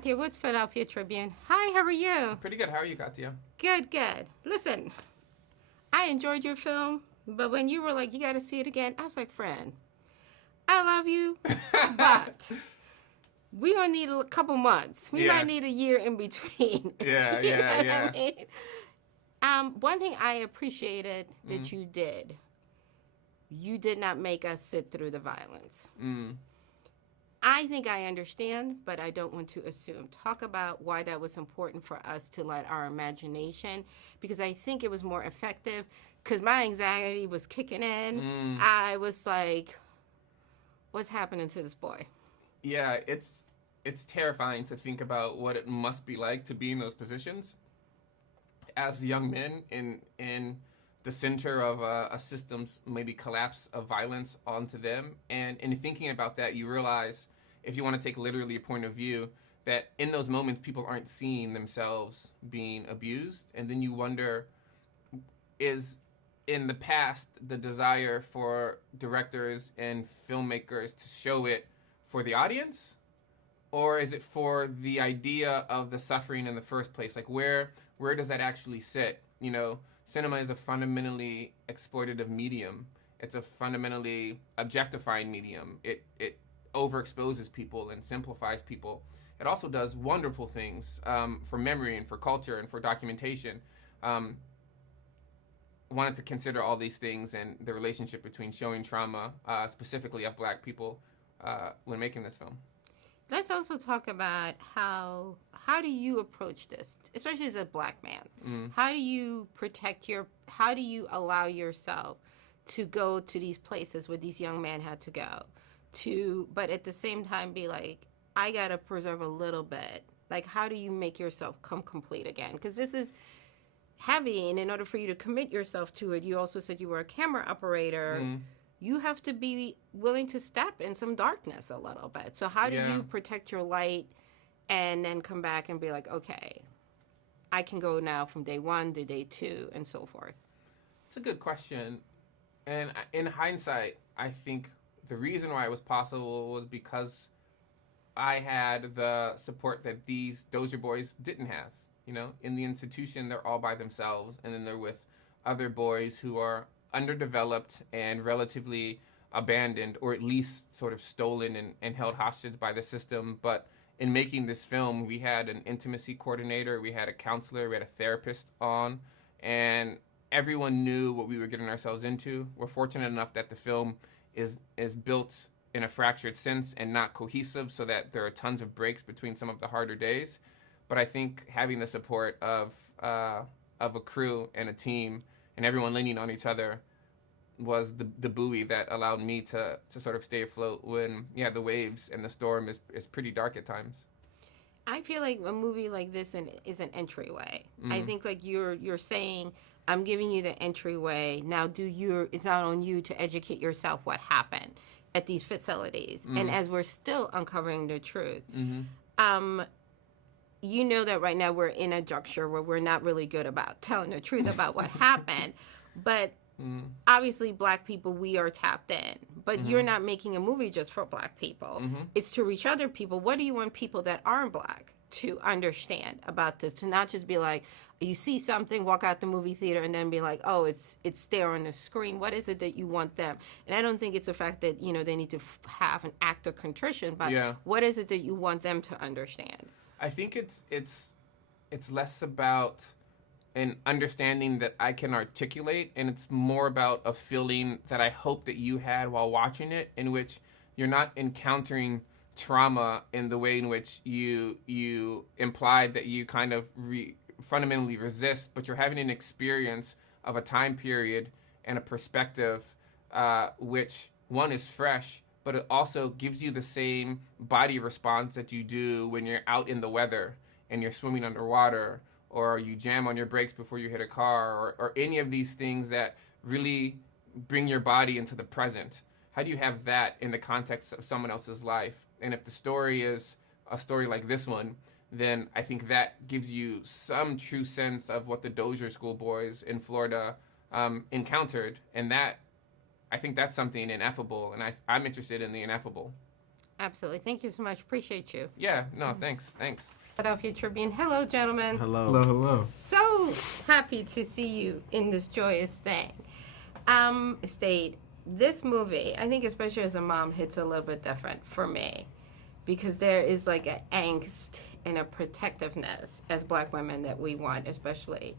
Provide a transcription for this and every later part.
Katya Woods, Philadelphia Tribune. Hi, how are you? Pretty good. How are you, Katya? Good, good. Listen, I enjoyed your film, but when you were like, you got to see it again, I was like, friend, I love you, but we're going to need a couple months. We might need a year in between. Yeah, yeah. I mean? One thing I appreciated that you did not make us sit through the violence. I think I understand, but I don't want to assume. Talk about why that was important for us to let our imagination, because I think it was more effective, because my anxiety was kicking in. I was like, what's happening to this boy? Yeah, it's terrifying to think about what it must be like to be in those positions as young men in the center of a system's maybe collapse of violence onto them. And in thinking about that, you realize, if you want to take literally a point of view, that in those moments, people aren't seeing themselves being abused. And then you wonder, is in the past the desire for directors and filmmakers to show it for the audience? Or is it for the idea of the suffering in the first place? Like, where does that actually sit? You know, cinema is a fundamentally exploitative medium. It's a fundamentally objectifying medium. It overexposes people and simplifies people. It also does wonderful things for memory and for culture and for documentation. Wanted to consider all these things and the relationship between showing trauma, specifically of Black people, when making this film. Let's also talk about how do you approach this, especially as a Black man? How do you how do you allow yourself to go to these places where these young men had to go but at the same time be like, I got to preserve a little bit. Like, how do you make yourself come complete again? Because this is heavy, and in order for you to commit yourself to it, you also said you were a camera operator. You have to be willing to step in some darkness a little bit. So how do you protect your light and then come back and be like, okay, I can go now from day 1 to day 2 and so forth? It's a good question. And in hindsight, I think the reason why it was possible was because I had the support that these Dozier boys didn't have. You know, in the institution, they're all by themselves, and then they're with other boys who are underdeveloped and relatively abandoned, or at least sort of stolen and held hostage by the system. But in making this film, we had an intimacy coordinator, we had a counselor, we had a therapist on, and everyone knew what we were getting ourselves into. We're fortunate enough that the film is built in a fractured sense and not cohesive, so that there are tons of breaks between some of the harder days. But I think having the support of a crew and a team and everyone leaning on each other was the buoy that allowed me to sort of stay afloat when, the waves and the storm is pretty dark at times. I feel like a movie like this is an entryway. I think like you're saying, I'm giving you the entryway. Now it's not on you to educate yourself what happened at these facilities. And as we're still uncovering the truth, you know that right now we're in a juncture where we're not really good about telling the truth about what happened. But obviously, Black people, we are tapped in. But you're not making a movie just for Black people. It's to reach other people. What do you want people that aren't Black to understand about this? To not just be like, you see something, walk out the movie theater, and then be like, oh, it's there on the screen. What is it that you want them? And I don't think it's the fact that, they need to have an act of contrition, but what is it that you want them to understand? I think it's less about an understanding that I can articulate, and it's more about a feeling that I hope that you had while watching it, in which you're not encountering trauma in the way in which you implied that you kind of fundamentally resist, but you're having an experience of a time period and a perspective which, one, is fresh, but it also gives you the same body response that you do when you're out in the weather and you're swimming underwater, or you jam on your brakes before you hit a car, or any of these things that really bring your body into the present. How do you have that in the context of someone else's life? And if the story is a story like this one, then I think that gives you some true sense of what the Dozier School boys in Florida encountered. And that, I think that's something ineffable, and I'm interested in the ineffable. Absolutely. Thank you so much. Appreciate you. Yeah, no, thanks. Philadelphia Tribune. Hello, gentlemen. Hello. So happy to see you in this joyous thing. State, this movie, I think especially as a mom, hits a little bit different for me because there is like an angst and a protectiveness as Black women that we want, especially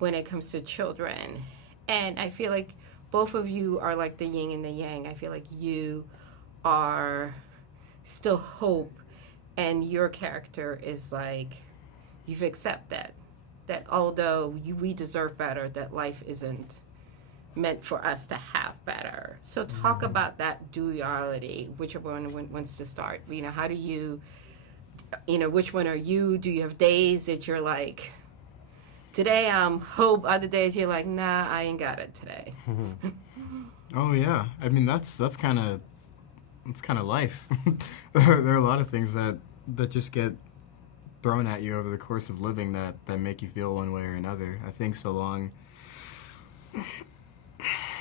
when it comes to children. And I feel like both of you are like the yin and the yang. I feel like you are still hope, and your character is like, you've accepted that although we deserve better, that life isn't meant for us to have better. So talk about that duality. Which one wants to start? How do you, which one are you? Do you have days that you're like, today I'm hope, other days you're like, nah, I ain't got it today? Oh yeah, I mean that's kind of life. There are a lot of things that just get thrown at you over the course of living that make you feel one way or another. I think so long,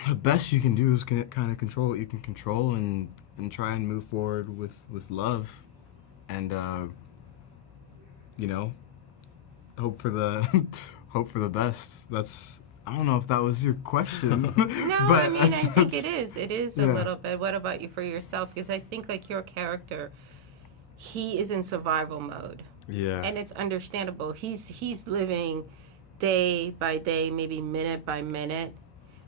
the best you can do is kind of control what you can control and try and move forward with love, and hope for the best. That's, I don't know if that was your question. No, but I mean, I think it is. It is a little bit. What about you for yourself? Because I think like your character, he is in survival mode. Yeah. And it's understandable. He's living day by day, maybe minute by minute,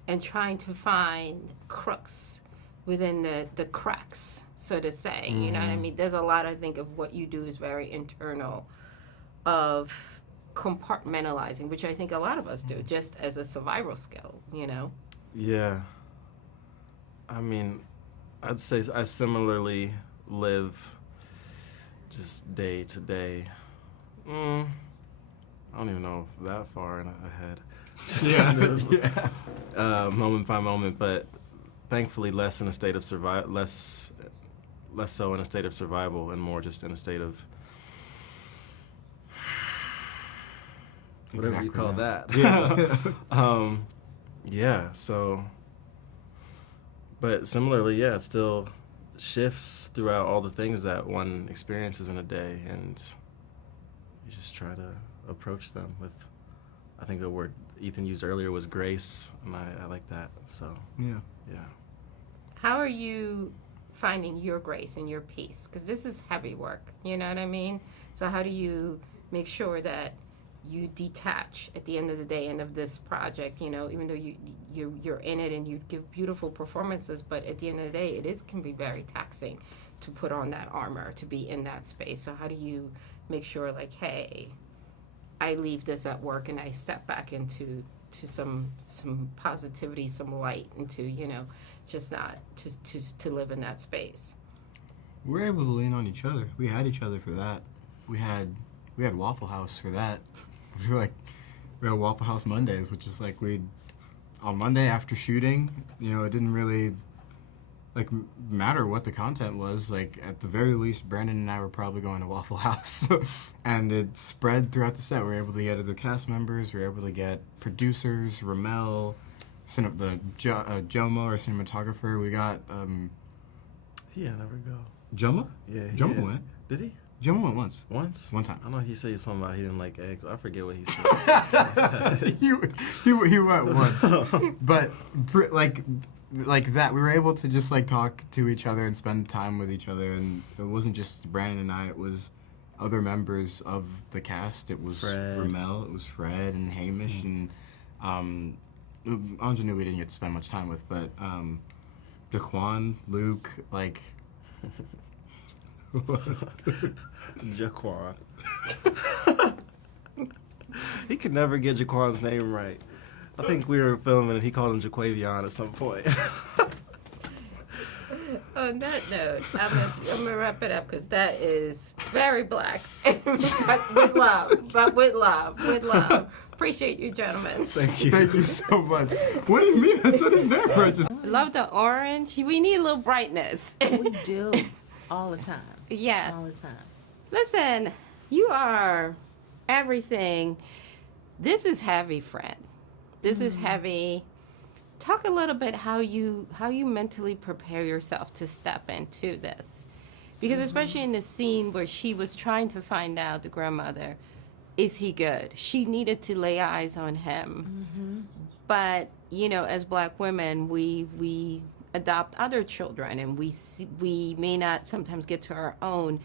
and trying to find crooks within the cracks, so to say. Mm-hmm. You know what I mean? There's a lot, I think, of what you do is very internal, of compartmentalizing, which I think a lot of us do, just as a survival skill, Yeah. I mean, I'd say I similarly live just day to day. I don't even know if that far ahead. Just kind of moment by moment, but thankfully less in a state of less so in a state of survival and more just in a state of whatever you call that. Yeah. So, but similarly, it still shifts throughout all the things that one experiences in a day, and you just try to approach them with, I think the word Ethan used earlier was grace, and I like that. So, yeah. How are you finding your grace and your peace? Because this is heavy work, you know what I mean? So how do you make sure that you detach at the end of the day, end of this project, even though you're in it and you give beautiful performances, but at the end of the day, can be very taxing to put on that armor, to be in that space. So how do you make sure, like, hey, I leave this at work and I step back into some positivity, some light, into, just not to live in that space? We're able to lean on each other. We had each other for that. We had Waffle House for that. We had Waffle House Mondays, which is like on Monday after shooting, it didn't really matter what the content was. Like, at the very least, Brandon and I were probably going to Waffle House. And it spread throughout the set. We were able to get other cast members. We were able to get producers, RaMell, Jomo, our cinematographer. We got He had never go. Jomo? Yeah, Jomo went. Did he? Jomo went once. One time. I know he said something about he didn't like eggs. I forget what he said. he went once. But like that, we were able to just talk to each other and spend time with each other, and it wasn't just Brandon and I, it was other members of the cast. It was RaMell, it was Fred and Hamish, and Aunjanue we didn't get to spend much time with, but Daquan, Luke, Jaquan. He could never get Jaquan's name right. I think we were filming and he called him Jaquavion at some point. On that note, I'm gonna wrap it up because that is very Black, but with love. Appreciate you, gentlemen. Thank you. Thank you so much. What do you mean? I said his name right. Love the orange. We need a little brightness. We do. All the time. Yes. All the time. Listen, you are everything. This is heavy, friend. This is heavy. Talk a little bit how you mentally prepare yourself to step into this. Because especially in the scene where she was trying to find out, the grandmother, is he good? She needed to lay eyes on him. But, you know, as black women, we adopt other children, and we may not sometimes get to our own.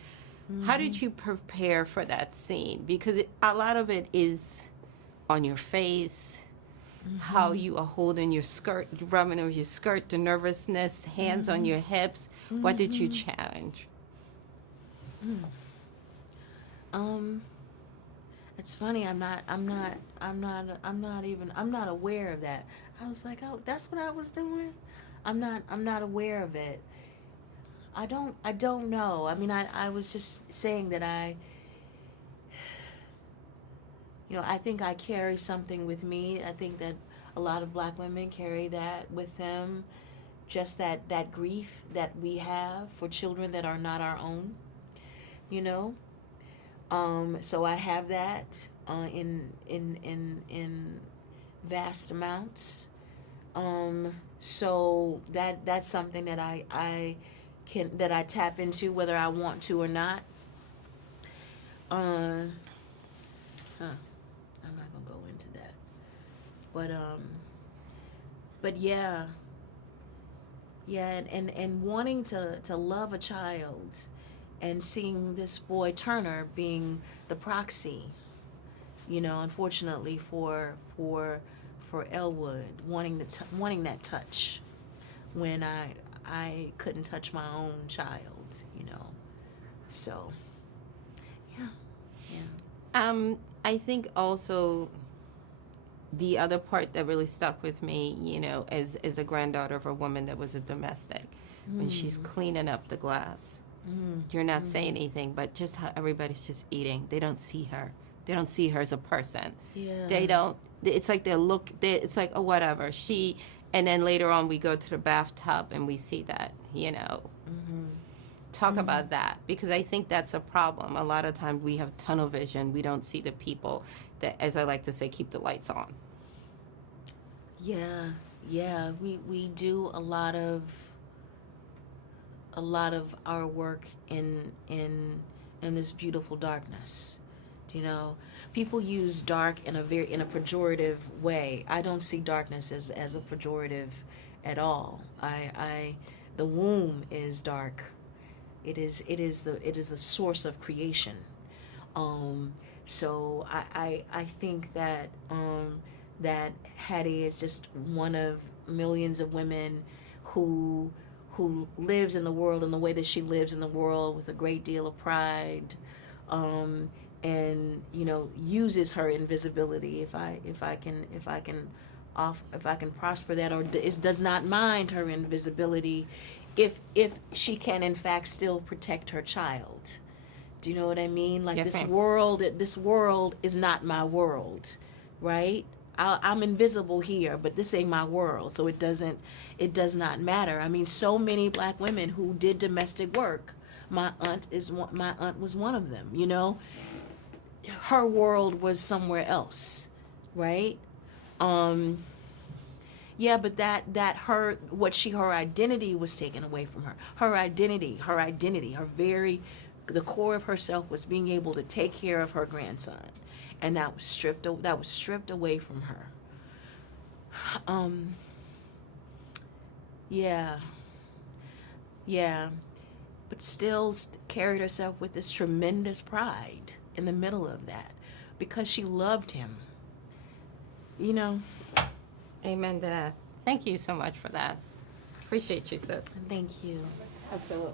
How did you prepare for that scene? Because a lot of it is on your face, how you are holding your skirt, rubbing over your skirt, the nervousness, hands on your hips. What did you challenge? It's funny. I'm not aware of that. I was like, oh, that's what I was doing. I'm not aware of it. I don't know. I mean, I was just saying that I think I carry something with me. I think that a lot of black women carry that with them, just that grief that we have for children that are not our own, you know. So I have that in vast amounts. So that's something that I tap into whether I want to or not. I'm not gonna go into that, but yeah, and wanting to love a child, and seeing this boy Turner being the proxy, you know, unfortunately for Elwood, wanting that touch when I couldn't touch my own child, you know. So yeah. I think also the other part that really stuck with me, you know, as a granddaughter of a woman that was a domestic, when she's cleaning up the glass. You're not saying anything, but just how everybody's just eating. They don't see her. They don't see her as a person. Yeah. They don't. It's like it's like, oh, whatever. And then later on we go to the bathtub and we see that, you know. Talk about that, because I think that's a problem. A lot of times we have tunnel vision. We don't see the people that, as I like to say, keep the lights on. Yeah. We do a lot of our work in this beautiful darkness. You know, people use dark in a pejorative way. I don't see darkness as a pejorative at all. The womb is dark. It is the source of creation. So I think that that Hattie is just one of millions of women who lives in the world in the way that she lives in the world, with a great deal of pride, and, you know, uses her invisibility, if I can prosper that, or does not mind her invisibility, if she can in fact still protect her child. Do you know what I mean? Like, yes, this ma'am. world is not my world, right? I'm invisible here, but this ain't my world, so it does not matter. I mean, so many black women who did domestic work. My aunt was one of them. You know, her world was somewhere else, right? Yeah, but that her identity was taken away from her. Her identity, the core of herself was being able to take care of her grandson. And that was stripped away from her. Yeah, but still carried herself with this tremendous pride in the middle of that, because she loved him. You know. Amen to that. Thank you so much for that. Appreciate you, sis. Thank you. Absolutely.